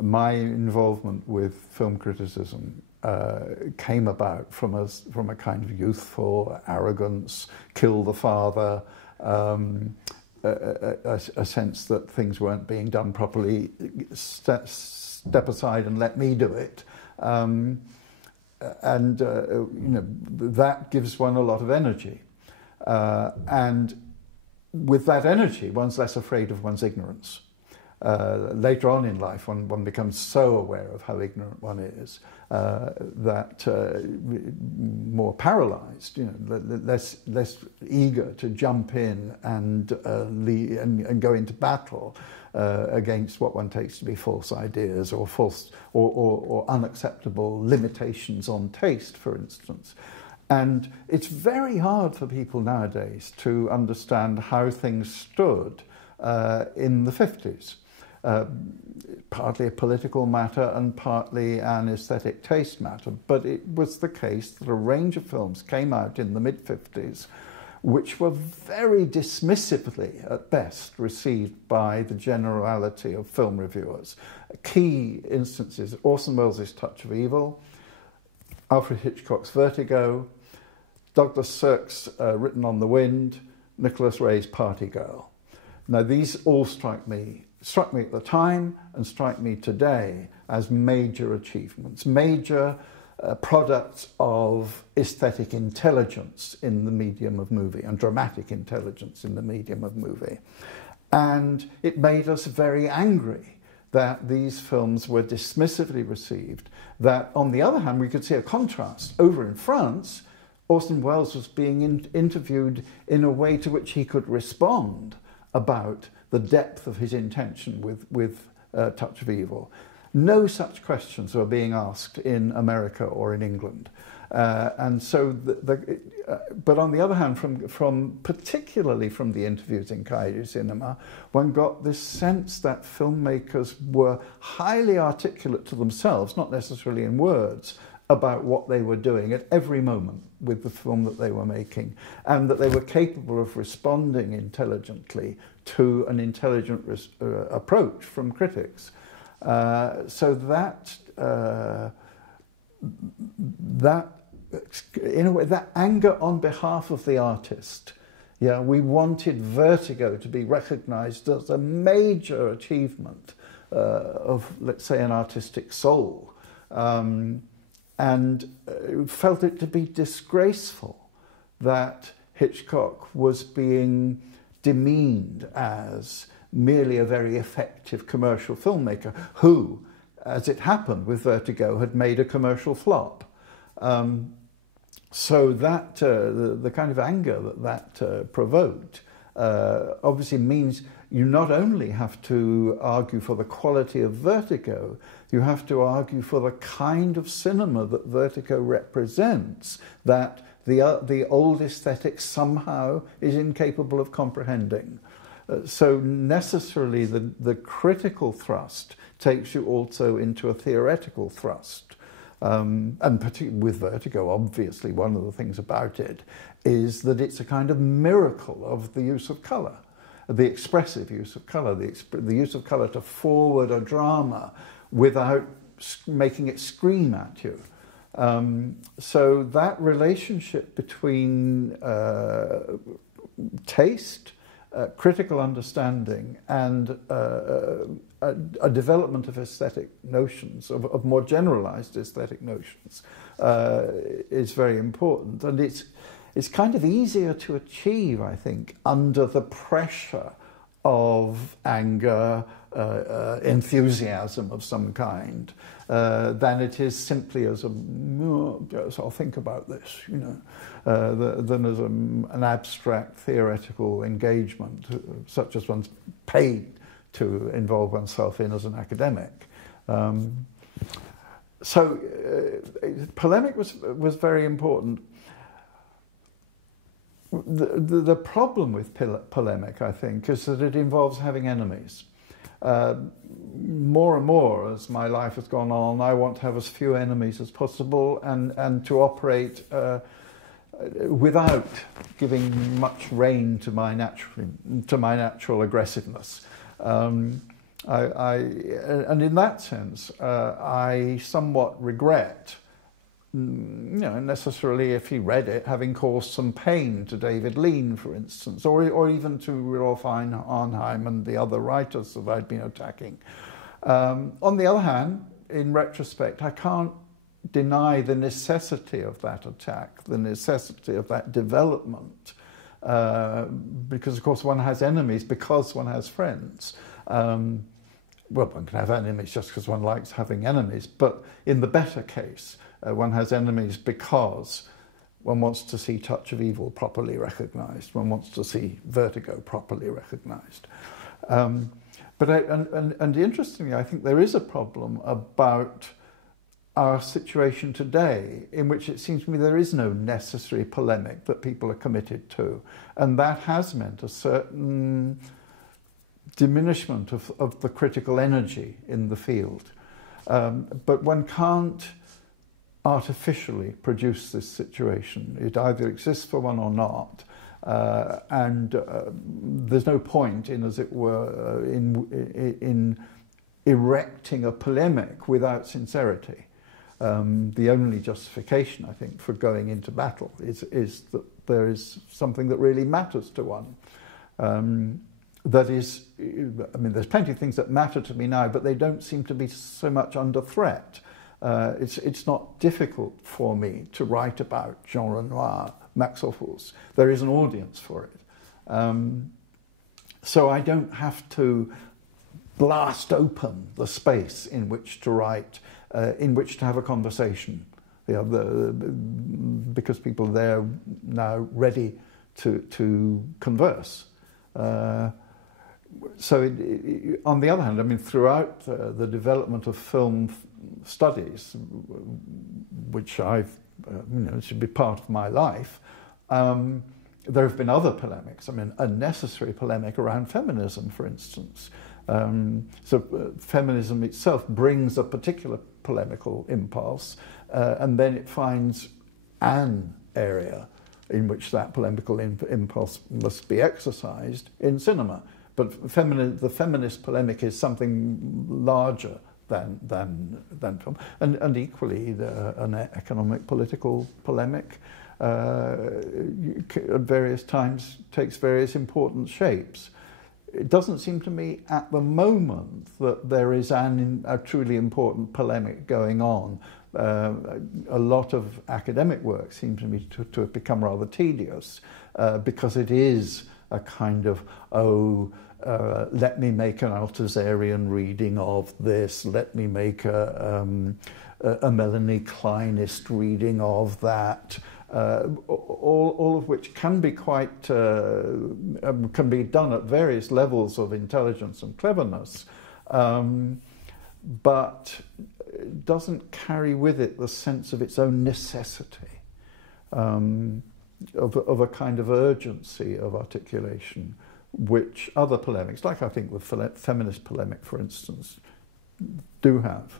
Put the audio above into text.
my involvement with film criticism came about from a kind of youthful arrogance, kill the father, a sense that things weren't being done properly, step aside and let me do it. That gives one a lot of energy. And with that energy, one's less afraid of one's ignorance. Later on in life, one becomes so aware of how ignorant one is that more paralyzed, less eager to jump in and go into battle against what one takes to be false ideas or false or unacceptable limitations on taste, for instance. And it's very hard for people nowadays to understand how things stood in the 50s. Partly a political matter and partly an aesthetic taste matter, but it was the case that a range of films came out in the mid-50s which were very dismissively, at best, received by the generality of film reviewers. Key instances: Orson Welles' Touch of Evil, Alfred Hitchcock's Vertigo, Douglas Sirk's Written on the Wind, Nicholas Ray's Party Girl. Now, these all struck me at the time and strike me today as major achievements, major products of aesthetic intelligence in the medium of movie and dramatic intelligence in the medium of movie. And it made us very angry that these films were dismissively received, that on the other hand we could see a contrast. Over in France, Orson Welles was being interviewed in a way to which he could respond about the depth of his intention with Touch of Evil. No such questions were being asked in America or in England. But on the other hand, particularly from the interviews in Kaiju Cinema, one got this sense that filmmakers were highly articulate to themselves, not necessarily in words, about what they were doing at every moment with the film that they were making, and that they were capable of responding intelligently to an intelligent approach from critics. So that in a way, that anger on behalf of the artist, we wanted Vertigo to be recognized as a major achievement of, let's say, an artistic soul, and felt it to be disgraceful that Hitchcock was being demeaned as merely a very effective commercial filmmaker who, as it happened with Vertigo, had made a commercial flop. So that the kind of anger that provoked obviously means you not only have to argue for the quality of Vertigo, you have to argue for the kind of cinema that Vertigo represents, that the old aesthetic somehow is incapable of comprehending. So necessarily the critical thrust takes you also into a theoretical thrust. And particularly with Vertigo, obviously, one of the things about it is that it's a kind of miracle of the use of colour, the expressive use of colour, the use of colour to forward a drama without making it scream at you. So that relationship between taste, critical understanding, and a development of aesthetic notions, of more generalized aesthetic notions, is very important. And it's kind of easier to achieve, I think, under the pressure of anger, enthusiasm of some kind, than it is simply as yes, I'll think about this, than as an abstract theoretical engagement, such as one's paid to involve oneself in as an academic. So polemic was very important. The problem with polemic, I think, is that it involves having enemies. More and more, as my life has gone on, I want to have as few enemies as possible and to operate without giving much rein to my natural aggressiveness. And in that sense, I somewhat regret, necessarily if he read it, having caused some pain to David Lean, for instance, or even to Rudolf Arnheim and the other writers that I'd been attacking. On the other hand, in retrospect, I can't deny the necessity of that attack, the necessity of that development, because, of course, one has enemies because one has friends. Well, one can have enemies just because one likes having enemies, but in the better case, one has enemies because one wants to see Touch of Evil properly recognised, one wants to see Vertigo properly recognised. But interestingly, I think there is a problem about our situation today in which it seems to me there is no necessary polemic that people are committed to, and that has meant a certain diminishment of the critical energy in the field. But one can't artificially produce this situation. It either exists for one or not, and there's no point in, as it were, in erecting a polemic without sincerity. The only justification, I think, for going into battle is that there is something that really matters to one. That is, I mean, there's plenty of things that matter to me now, but they don't seem to be so much under threat. It's not difficult for me to write about Jean Renoir, Max Ophüls. There is an audience for it. So I don't have to blast open the space in which to write, in which to have a conversation. Because people are there now ready to converse. So on the other hand, I mean, throughout the development of film studies, which I've, should be part of my life, there have been other polemics. I mean, a necessary polemic around feminism, for instance. So feminism itself brings a particular polemical impulse, and then it finds an area in which that polemical impulse must be exercised in cinema. But the feminist polemic is something larger than film, and equally an economic political polemic at various times takes various important shapes. It doesn't seem to me at the moment that there is a truly important polemic going on. A lot of academic work seems to me to have become rather tedious because it is a kind of, let me make an Althusserian reading of this, let me make a Melanie Kleinist reading of that, all of which can be quite, can be done at various levels of intelligence and cleverness, but it doesn't carry with it the sense of its own necessity, of a kind of urgency of articulation, which other polemics, like I think the feminist polemic, for instance, do have.